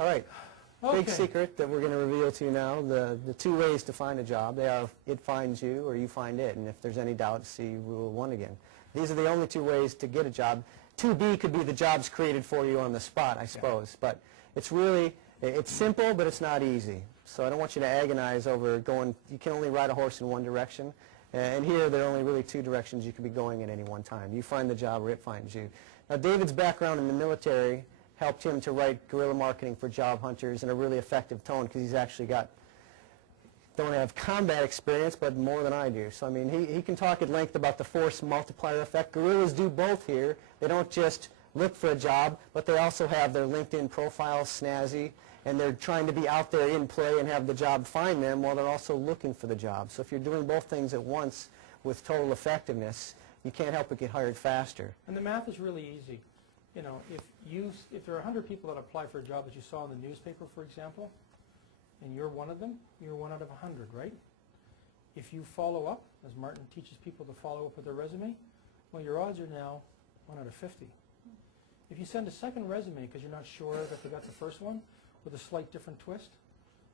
All right. Okay. Big secret that we're going to reveal to you now, the two ways to find a job. They are it finds you or you find it. And if there's any doubt, see Rule 1 again. These are the only two ways to get a job. 2B could be the jobs created for you on the spot, I suppose. But it's really, it's simple, but it's not easy. So I don't want you to agonize over going, you can only ride a horse in one direction. And here, there are only really two directions you can be going at any one time. You find the job or it finds you. Now, David's background in the military helped him to write guerrilla marketing for job hunters in a really effective tone because he's actually don't have combat experience, but more than I do. So, I mean, he can talk at length about the force multiplier effect. Guerrillas do both here. They don't just look for a job, but they also have their LinkedIn profiles snazzy, and they're trying to be out there in play and have the job find them while they're also looking for the job. So if you're doing both things at once with total effectiveness, you can't help but get hired faster. And the math is really easy. You know, if there are 100 people that apply for a job that you saw in the newspaper, for example, and you're one of them, you're 1 out of 100, right? If you follow up, as Martin teaches people to follow up with their resume, well, your odds are now 1 out of 50. If you send a second resume because you're not sure that they got the first one with a slight different twist,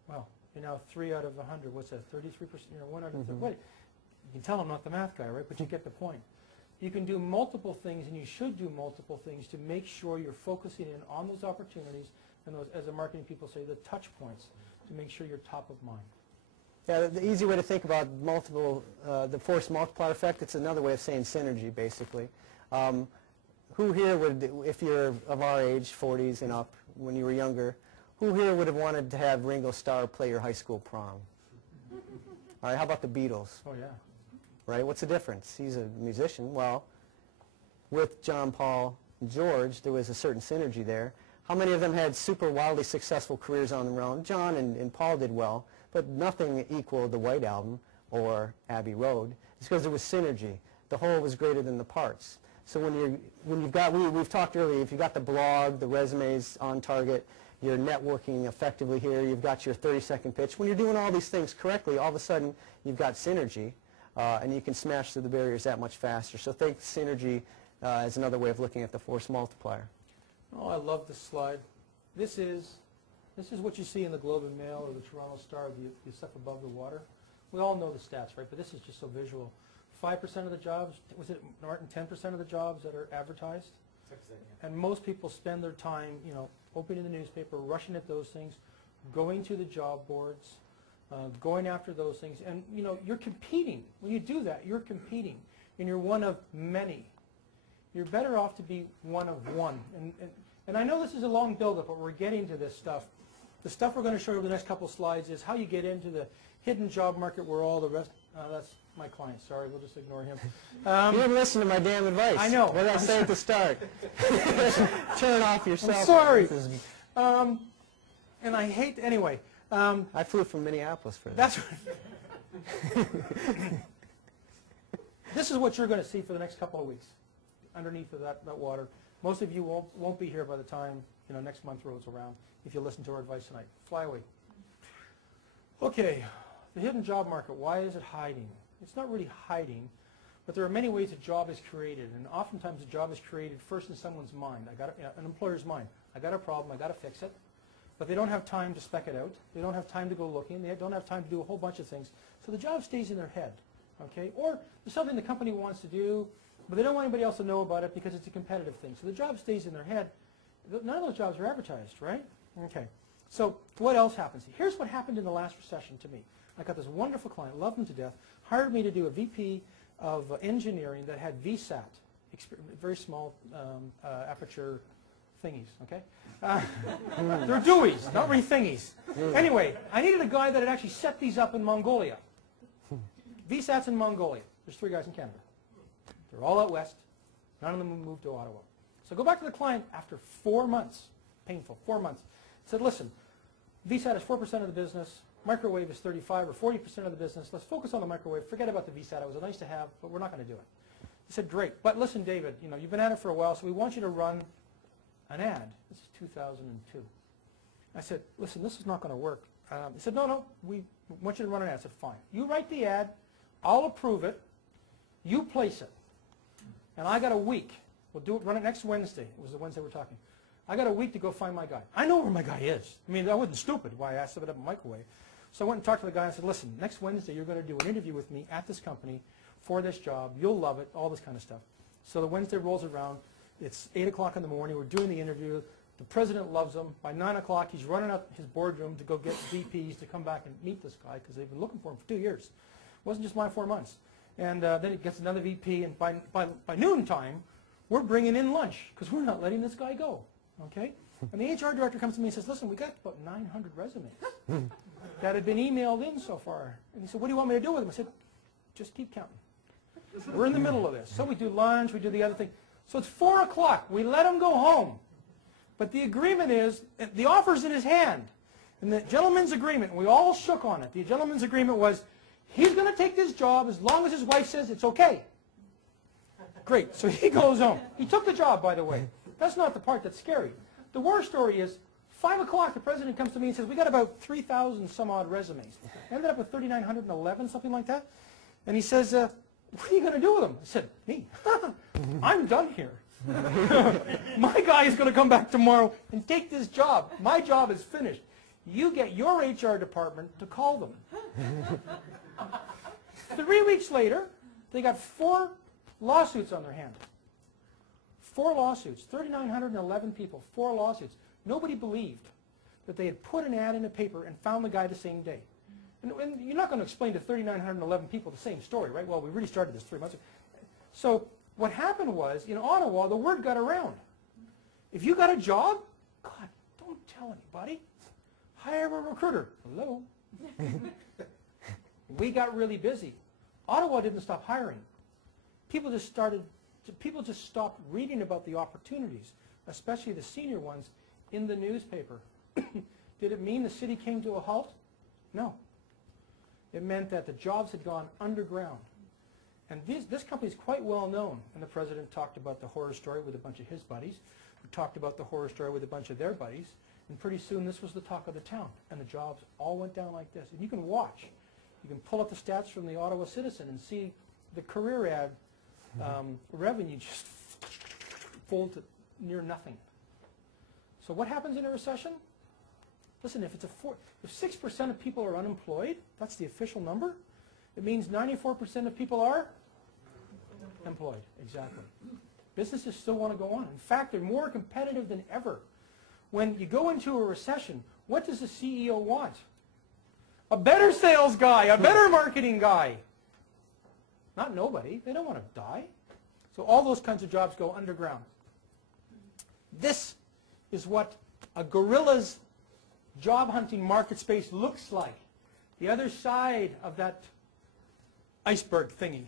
well, you're now 3 out of 100. What's that, 33%? You're 1 out of 30. What? You can tell I'm not the math guy, right? But you get the point. You can do multiple things, and you should do multiple things to make sure you're focusing in on those opportunities and those, as the marketing people say, the touch points to make sure you're top of mind. Yeah, the easy way to think about the force multiplier effect, it's another way of saying synergy, basically. Who here would, if you're of our age, 40s and up, when you were younger, who here would have wanted to have Ringo Starr play your high school prom? All right, how about the Beatles? Oh, yeah. Right? What's the difference? He's a musician. Well, with John, Paul, and George, there was a certain synergy there. How many of them had super wildly successful careers on their own? John and Paul did well, but nothing equaled the White Album or Abbey Road. It's because there was synergy. The whole was greater than the parts. So when you've got, we've talked earlier, if you've got the blog, the resumes on target, you're networking effectively here, you've got your 30-second pitch. When you're doing all these things correctly, all of a sudden you've got synergy. And you can smash through the barriers that much faster. So think synergy as another way of looking at the force multiplier. Oh, I love this slide. This is what you see in the Globe and Mail or the Toronto Star, the stuff above the water. We all know the stats, right? But this is just so visual. 5% of the jobs, was it, Martin, 10% of the jobs that are advertised? 6%, yeah. And most people spend their time, you know, opening the newspaper, rushing at those things, going to the job boards, going after those things, and you know, you're competing. When you do that, you're competing, and you're one of many. You're better off to be one of one. And I know this is a long build-up, but we're getting to this stuff. The stuff we're going to show you over the next couple of slides is how you get into the hidden job market where all the rest, that's my client, sorry, we'll just ignore him. You didn't listen to my damn advice. I know. What did I say at the start? Turn off yourself. I'm sorry. And I hate, anyway. I flew from Minneapolis for that. That's This is what you're going to see for the next couple of weeks underneath of that water. Most of you won't be here by the time next month rolls around if you listen to our advice tonight. Fly away. Okay, the hidden job market. Why is it hiding? It's not really hiding, but there are many ways a job is created, and oftentimes a job is created first in someone's mind. An employer's mind. I got a problem. I got to fix it. But they don't have time to spec it out. They don't have time to go looking. They don't have time to do a whole bunch of things. So the job stays in their head, okay? Or there's something the company wants to do, but they don't want anybody else to know about it because it's a competitive thing. So the job stays in their head. None of those jobs are advertised, right? Okay. So what else happens? Here's what happened in the last recession to me. I got this wonderful client, loved him to death, hired me to do a VP of engineering that had VSAT, very small aperture thingies, okay? They're dewies, not really thingies. Anyway, I needed a guy that had actually set these up in Mongolia. VSAT's in Mongolia. There's 3 guys in Canada. They're all out west. None of them moved to Ottawa. So I go back to the client after 4 months, painful, 4 months. Said, listen, VSAT is 4% of the business. Microwave is 35 or 40% of the business. Let's focus on the microwave. Forget about the VSAT. It was a nice to have, but we're not going to do it. He said, great. But listen, David, you've been at it for a while, so we want you to run an ad. This is 2002. I said, listen, this is not going to work. He said, no, we want you to run an ad. I said, fine. You write the ad. I'll approve it. You place it. And I got a week. We'll do it, run it next Wednesday. It was the Wednesday we're talking. I got a week to go find my guy. I know where my guy is. I mean, I wasn't stupid why I asked him it up in a microwave. So I went and talked to the guy and said, listen, next Wednesday you're going to do an interview with me at this company for this job. You'll love it, all this kind of stuff. So the Wednesday rolls around. It's 8 o'clock in the morning. We're doing the interview. The president loves him. By 9 o'clock, he's running out his boardroom to go get VPs to come back and meet this guy because they've been looking for him for 2 years. It wasn't just my 4 months. And then he gets another VP, and by noon time, we're bringing in lunch because we're not letting this guy go. Okay? And the HR director comes to me and says, listen, we got about 900 resumes that had been emailed in so far. And he said, what do you want me to do with them? I said, just keep counting. We're in the middle of this. So we do lunch, we do the other thing. So it's 4 o'clock. We let him go home. But the agreement is, the offer's in his hand. And the gentleman's agreement, we all shook on it. The gentleman's agreement was, he's going to take this job as long as his wife says it's okay. Great. So he goes home. He took the job, by the way. That's not the part that's scary. The war story is, 5 o'clock, the president comes to me and says, we got about 3,000 some odd resumes. Ended up with 3,911, something like that. And he says, what are you going to do with them? I said, me. I'm done here. My guy is going to come back tomorrow and take this job. My job is finished. You get your HR department to call them. 3 weeks later, they got 4 lawsuits on their hands. 4 lawsuits, 3,911 people, 4 lawsuits. Nobody believed that they had put an ad in a paper and found the guy the same day. And you're not going to explain to 3,911 people the same story, right? Well, we really started this 3 months ago. So what happened was, in Ottawa, the word got around. If you got a job, God, don't tell anybody. Hire a recruiter. Hello? We got really busy. Ottawa didn't stop hiring. People just stopped reading about the opportunities, especially the senior ones, in the newspaper. Did it mean the city came to a halt? No. It meant that the jobs had gone underground. And this company is quite well known. And the president talked about the horror story with a bunch of his buddies. We talked about the horror story with a bunch of their buddies. And pretty soon this was the talk of the town. And the jobs all went down like this. And you can watch. You can pull up the stats from the Ottawa Citizen and see the career ad revenue just fall to near nothing. So what happens in a recession? Listen, if 6% of people are unemployed, that's the official number, it means 94% of people are employed. Exactly. Businesses still want to go on. In fact, they're more competitive than ever. When you go into a recession, what does the CEO want? A better sales guy, a better marketing guy. Not nobody. They don't want to die. So all those kinds of jobs go underground. This is what a guerrilla's job hunting market space looks like. The other side of that iceberg thingy.